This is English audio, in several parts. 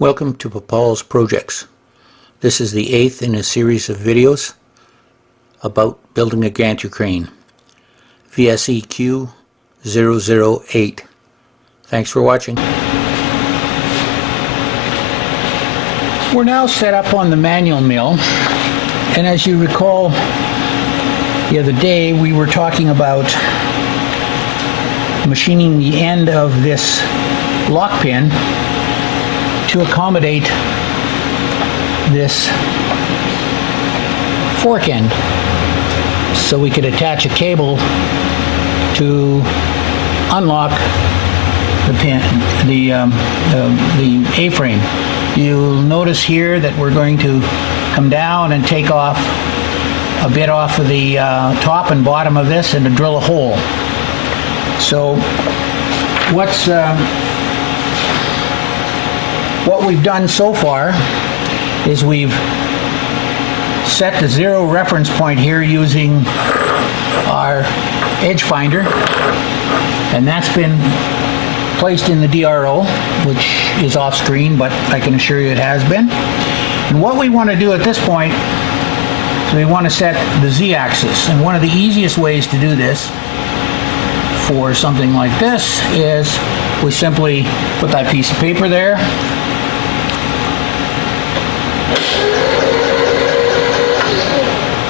Welcome to Papaul's Projects. This is the 8th in a series of videos about building a gantry crane. VSEQ 008. Thanks for watching. We're now set up on the manual mill, and as you recall the other day we were talking about machining the end of this lock pin to accommodate this fork end, so we could attach a cable to unlock the pin, the A-frame. You'll notice here that we're going to come down and take off a bit off of the top and bottom of this and to drill a hole. So what we've done so far is we've set the zero reference point here using our edge finder, and that's been placed in the DRO, which is off screen, but I can assure you it has been. And what we want to do at this point is we want to set the Z-axis, and one of the easiest ways to do this for something like this is we simply put that piece of paper there,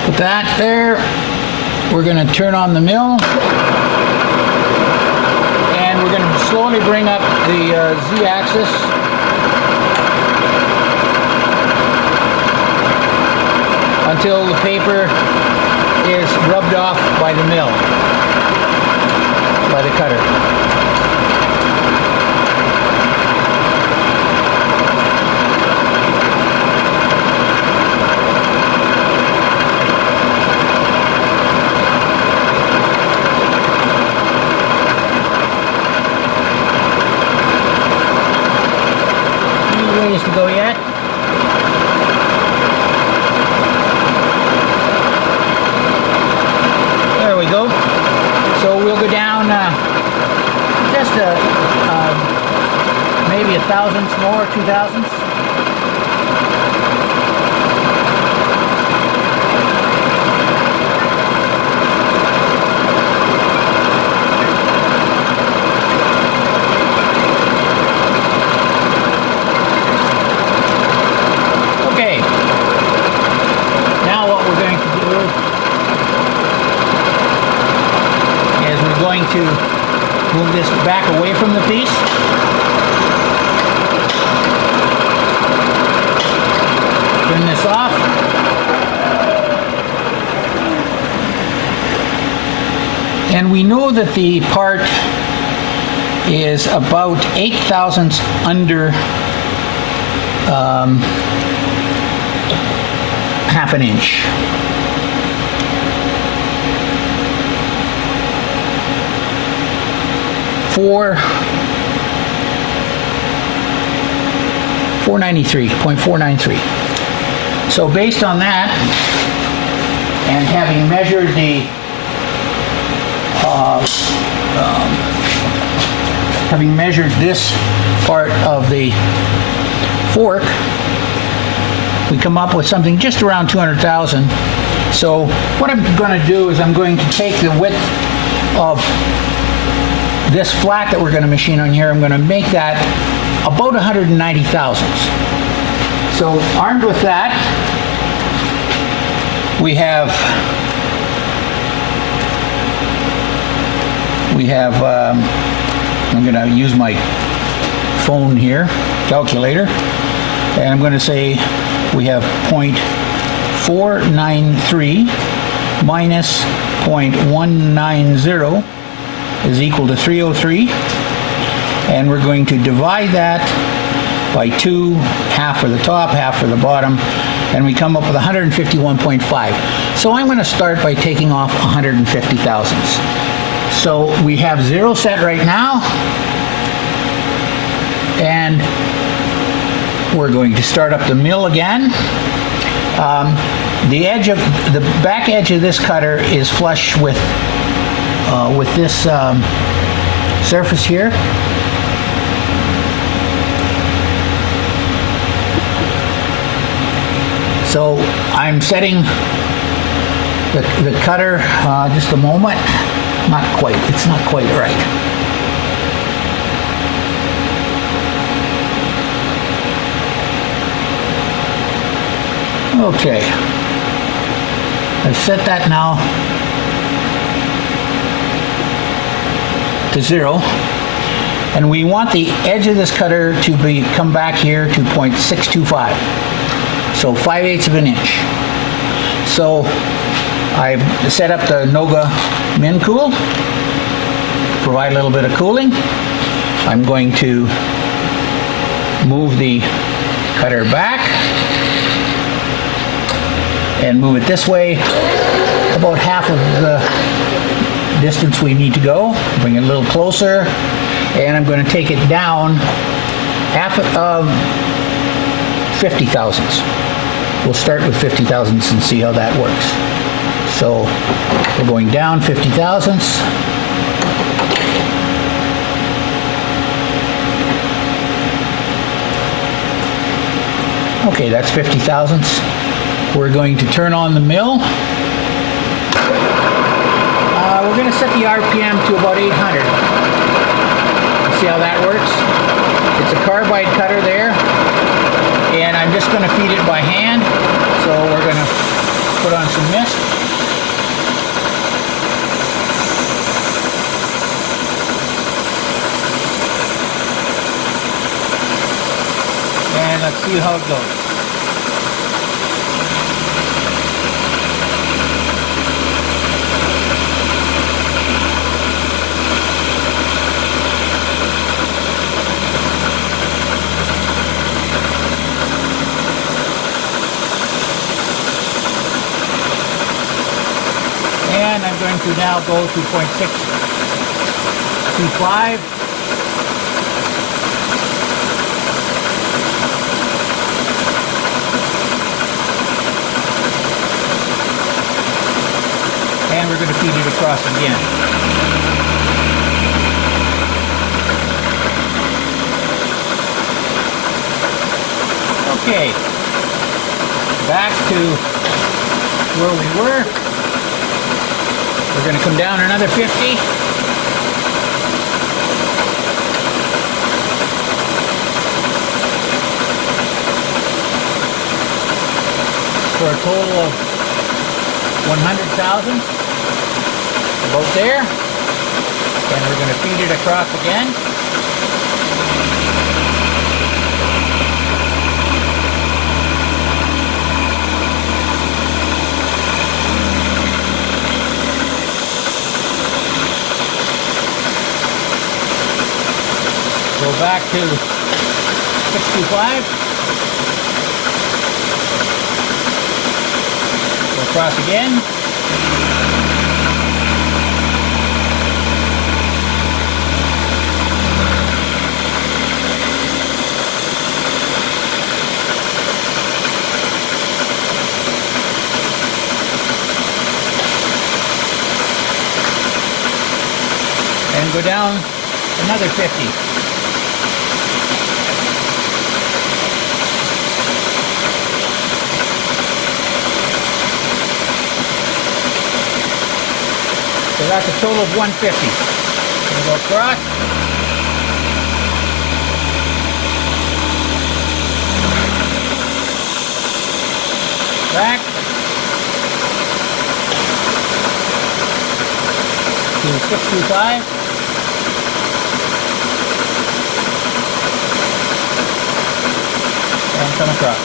put that there. We're going to turn on the mill, and we're going to slowly bring up the Z-axis until the paper is rubbed off by the mill, by the cutter. To go yet? There we go. So we'll go down just maybe 1/1000 more, 2/1000. To move this back away from the piece. Turn this off. And we know that the part is about 0.08 under half an inch. .493. So based on that, and having measured the this part of the fork, we come up with something just around 200,000. So what I'm going to do is I'm going to take the width of this flat that we're going to machine on here, I'm going to make that about 190 thousandths. So armed with that, we have I'm going to use my phone here, calculator, and I'm going to say we have 0.493 minus 0.190 is equal to 303, and we're going to divide that by 2, half for the top, half for the bottom, and we come up with 151.5. So I'm going to start by taking off 150 thousandths. So we have zero set right now, and we're going to start up the mill again. The back edge of this cutter is flush with this surface here. So I'm setting the cutter, just a moment. Not quite, it's not quite right. Okay, I've set that now to 0, and we want the edge of this cutter to come back here to 0.625, so 5/8 of an inch. So I've set up the Noga Min Cool, provide a little bit of cooling. I'm going to move the cutter back and move it this way, about half of the distance we need to go. Bring it a little closer, and I'm going to take it down half of 50 thousandths. We'll start with 50 thousandths and see how that works. So we're going down 50 thousandths. Okay, that's 50 thousandths. We're going to turn on the mill. We're going to set the RPM to about 800. See how that works? It's a carbide cutter there, and I'm just going to feed it by hand. So we're going to put on some mist. And let's see how it goes. And I'm going to now go to 0.625. And we're going to feed it across again. Okay, back to where we were. We're going to come down another 50. For a total of 100,000. About there. And we're going to feed it across again. Go back to 625. Go across again. And go down another 50. So that's a total of 150. We'll go across. Back. To 625. And come across.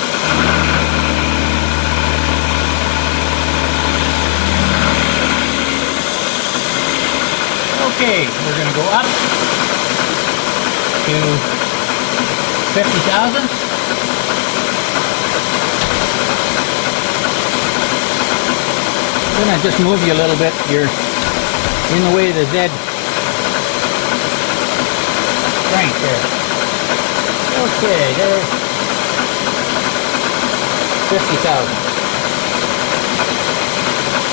Okay, we're going to go up to 50,000. I'm going to just move you a little bit. You're in the way of the Z crank there. Okay, there's 50,000.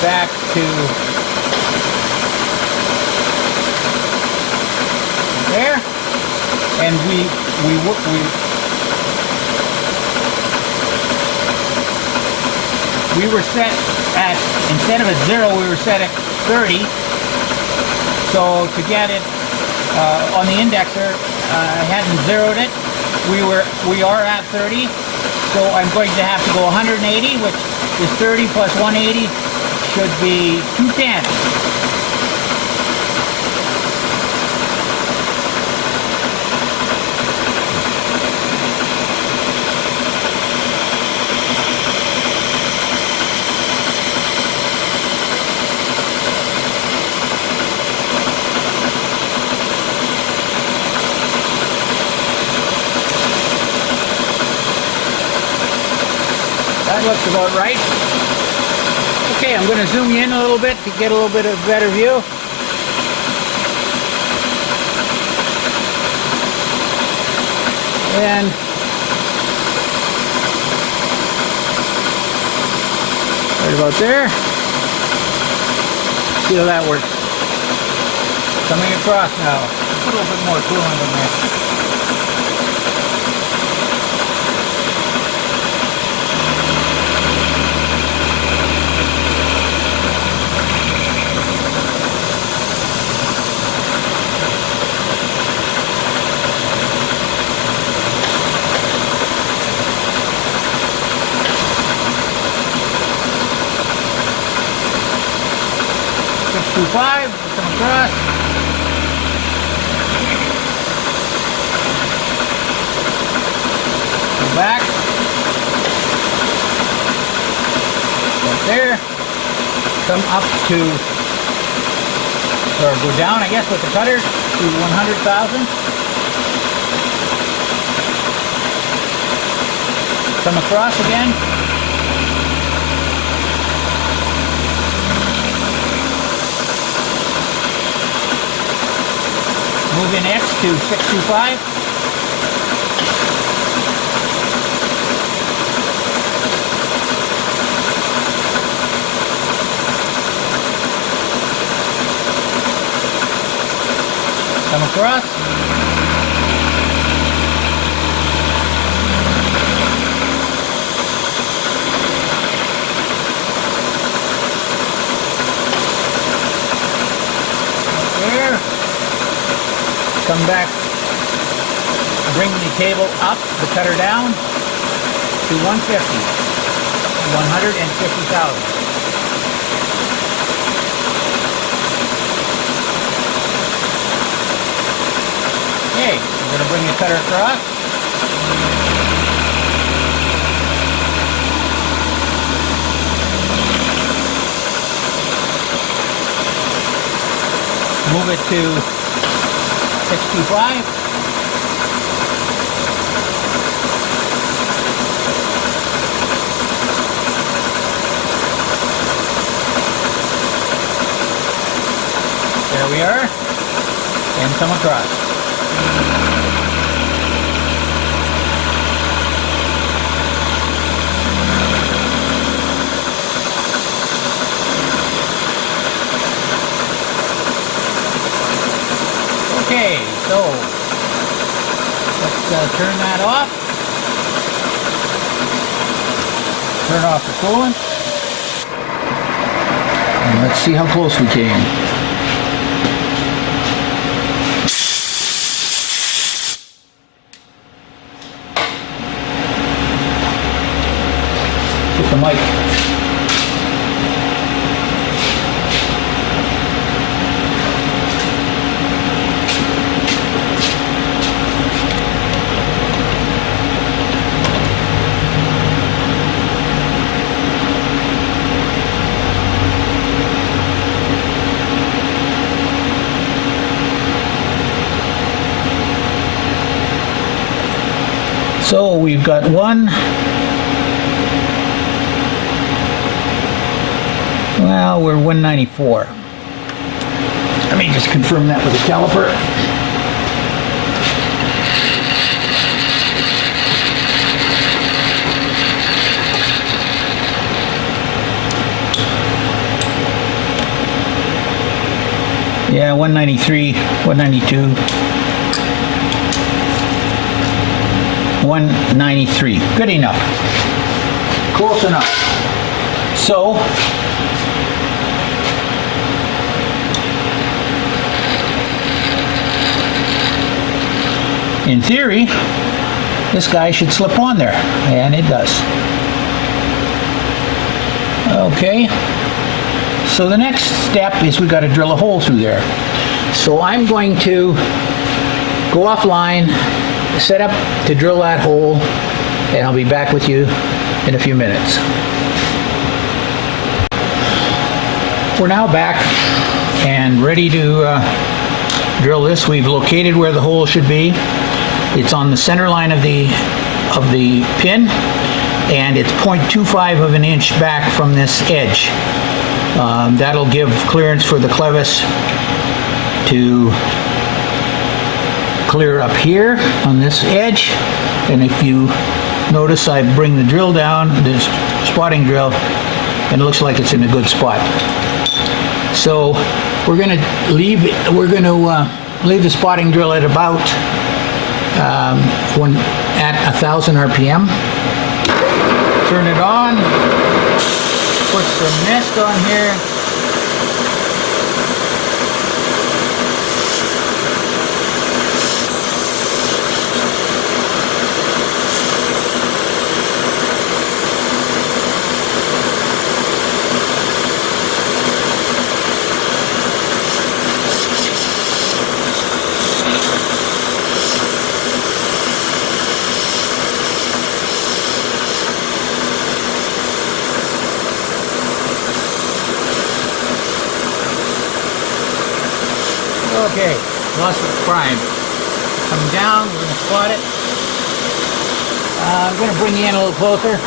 Back to there, and we were set at, instead of at 0, we were set at 30. So to get it on the indexer, I hadn't zeroed it. We are at 30. So I'm going to have to go 180, which is 30 plus 180 should be 210. That looks about right. Okay, I'm going to zoom in a little bit to get a little bit of a better view. And right about there. See how that works. Coming across now. Put a little bit more coolant in there. Five, come across. Come back. Right there. Come up to, or go down, I guess, with the cutter to 100,000. Come across again. Move in X to 625. Come across. There. Come back, bring the table up, the cutter down to 150, 150,000. Okay, I'm going to bring the cutter across. Move it to 625. There we are. And come across. Okay, so let's turn that off. Turn off the coolant. And let's see how close we came. Get the mic. So we've got one, well, we're 194. Let me just confirm that with a caliper. Yeah, 193, 192. 193. Good enough. Close enough. So in theory, this guy should slip on there, and it does. Okay, so the next step is we got to drill a hole through there. So I'm going to go offline, set up to drill that hole, and I'll be back with you in a few minutes. We're now back and ready to drill this. We've located where the hole should be. It's on the center line of the pin, and it's 0.25 of an inch back from this edge. That'll give clearance for the clevis to clear up here on this edge. And if you notice, I bring the drill down, this spotting drill, and it looks like it's in a good spot. So we're going to leave the spotting drill at about at 1,000 RPM. Turn it on. Put some nest on here. Okay, lost the prime. Coming down, we're going to spot it. I'm going to bring you in a little closer.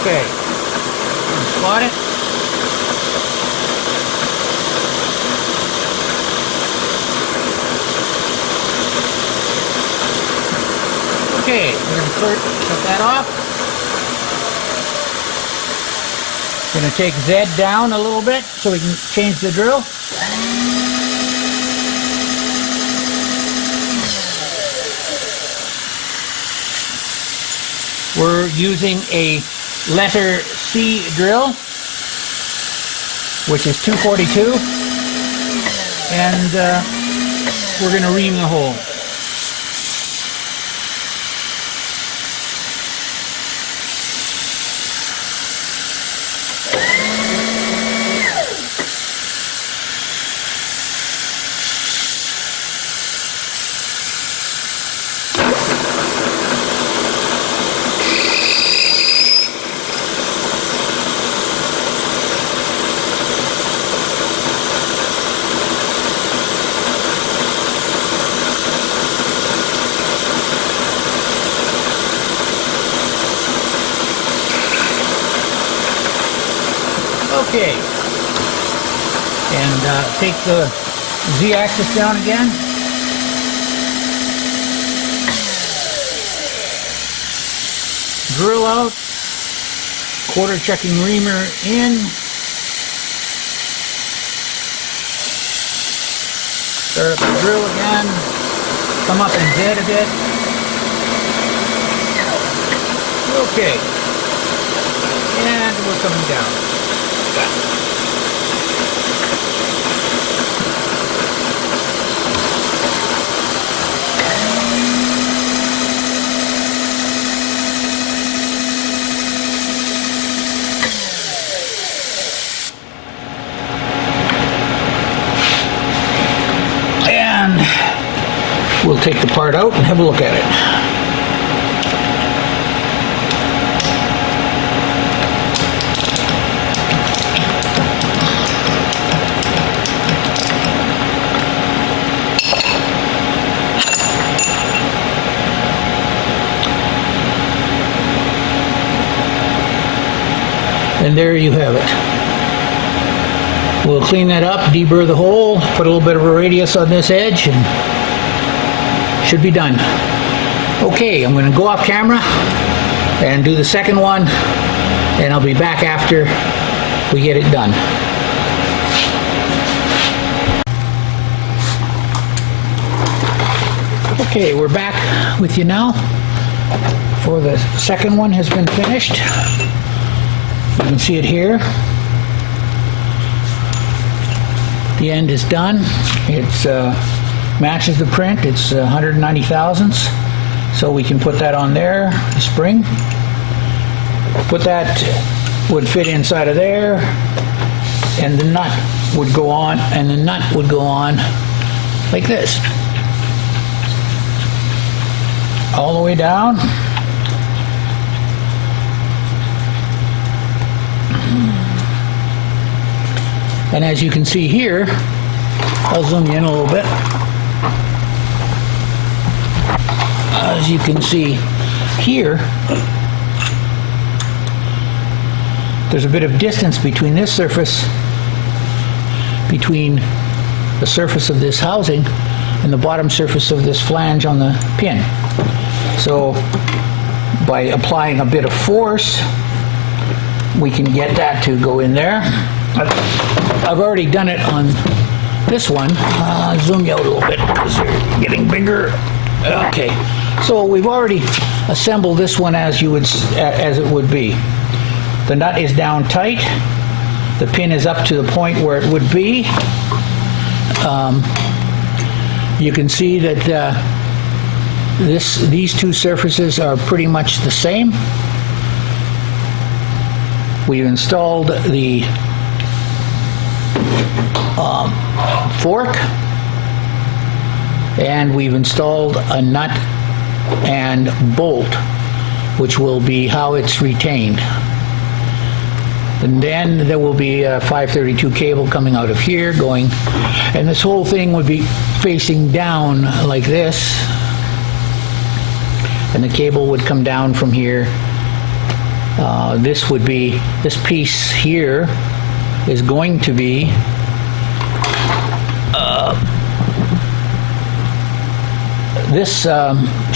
Okay, spot it. Okay, we're going to cut that off. Going to take Z down a little bit so we can change the drill. We're using a letter C drill, which is 242, and we're going to ream the hole. Okay, and take the Z-axis down again. Drill out, quarter checking reamer in. Start up the drill again, come up and Z a bit. Okay, and we're coming down. And we'll take the part out and have a look at it. And there you have it. We'll clean that up, deburr the hole, put a little bit of a radius on this edge, and should be done. Okay, I'm going to go off camera and do the second one, and I'll be back after we get it done. Okay, we're back with you now. for the second one has been finished. You can see it here. The end is done. It's matches the print. It's 190 thousandths. So we can put that on there, the spring. Put that, would fit inside of there, and the nut would go on, and the nut would go on like this. All the way down. And as you can see here, I'll zoom you in a little bit. As you can see here, there's a bit of distance between this surface, between the surface of this housing and the bottom surface of this flange on the pin. So by applying a bit of force, we can get that to go in there. I've already done it on this one. Zoom you out a little bit because you're getting bigger. Okay, so we've already assembled this one as it would be. The nut is down tight. The pin is up to the point where it would be. You can see that these two surfaces are pretty much the same. We've installed the fork, and we've installed a nut and bolt, which will be how it's retained. And then there will be a 532 cable coming out of here going, and this whole thing would be facing down like this, and the cable would come down from here. This piece here is going to be this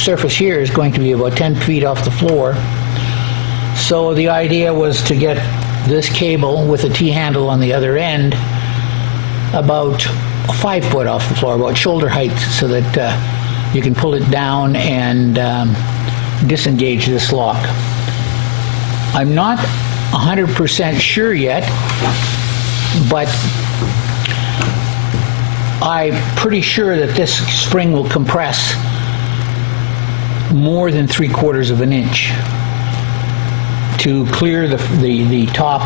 surface here is going to be about 10 feet off the floor. So the idea was to get this cable with a T-handle on the other end about 5 foot off the floor, about shoulder height, so that you can pull it down and disengage this lock. I'm not 100% sure yet, but I'm pretty sure that this spring will compress more than 3/4 of an inch to clear the top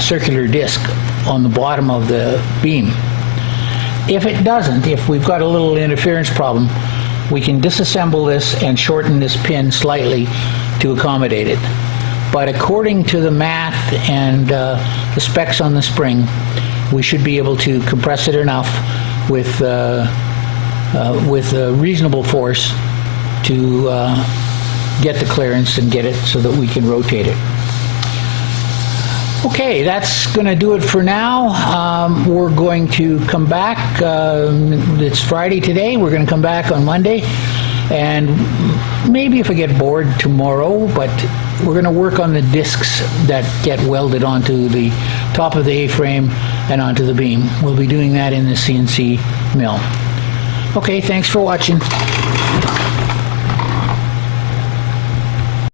circular disc on the bottom of the beam. If it doesn't, if we've got a little interference problem, we can disassemble this and shorten this pin slightly to accommodate it. But according to the math and the specs on the spring, we should be able to compress it enough with a reasonable force to get the clearance and get it so that we can rotate it. Okay, that's going to do it for now. We're going to come back. It's Friday today. We're going to come back on Monday, and maybe if I get bored tomorrow, but we're going to work on the discs that get welded onto the top of the A-frame and onto the beam. We'll be doing that in the CNC mill. Okay, thanks for watching.